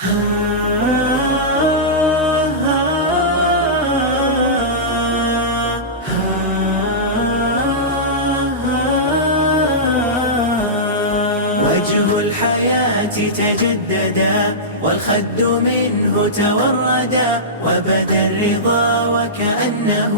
وجه الحياة تجددا والخد منه توردا وبدا الرضا وكأنه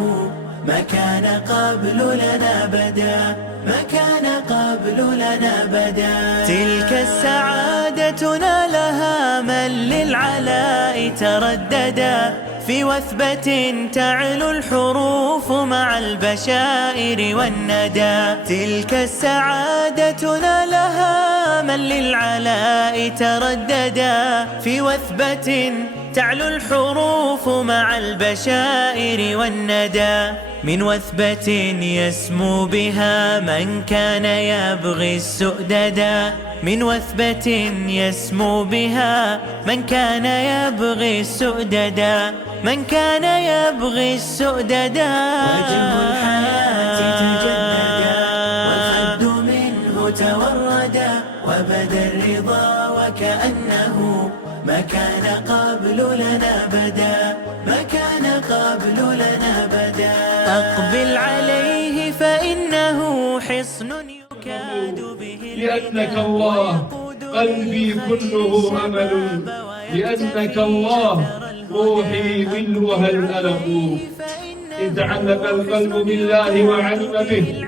ما كان قبل لنا بدا ما كان قبل لنا بدا. تلك السعادة نالها من للعلاء ترددا في وثبة تعلو الحروف مع البشائر والندى. تلك السعادة نالها من للعلاء ترددا في وثبة تعلو الحروف مع البشائر والندى. من وثبة يسمو بها من كان يبغي السؤددا من وثبة يسمو بها من كان يبغي السؤددا من كان يبغي السؤددا. وجه الحياة تجددا والخد منه توردا وبدا الرضا وكأنه ما كان قبل لنا بدا ما كان قبل لنا بدا. أقبل عليه فإنه حصن يكاد به لأنك الله قلبي كله أمل لأنك الله روحي منها الألم. إن تعلق القلب بالله وعلم به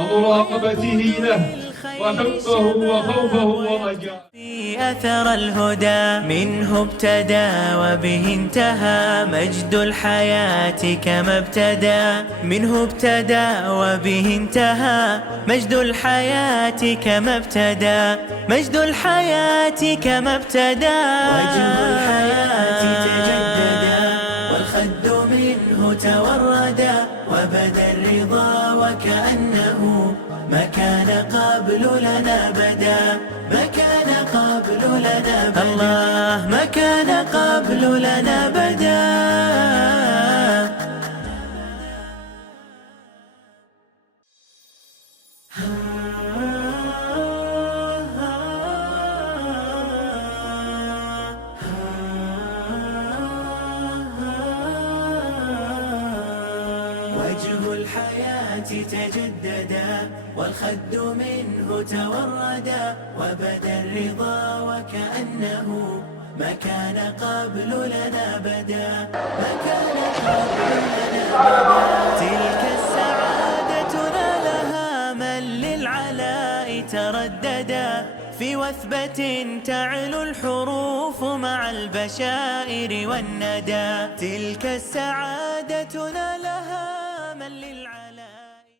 ومراقبته له وحبه وخوفه ورجاءه. في أثر الهدى منه ابتدى وبه انتهى مجد الحياة كما ابتدى منه ابتدى وبه انتهى مجد الحياة كما ابتدى مجد الحياة كما ابتدى. وجه الحياة تجددا والخد منه توردا وبدا الرضا وكأنه ما كان قبل لنا بدا ما كان قبل لنا بدا. الله ما كان قبل لنا بدا. وجه الحياة تجددا والخد منه توردا وبدا الرضا وكأنه ما كان قبل لنا بدا ما كان قبل لنا بدا. تلك السعادة نالها من للعلاء ترددا في وثبة تعلو الحروف مع البشائر والندى. تلك السعادة نالها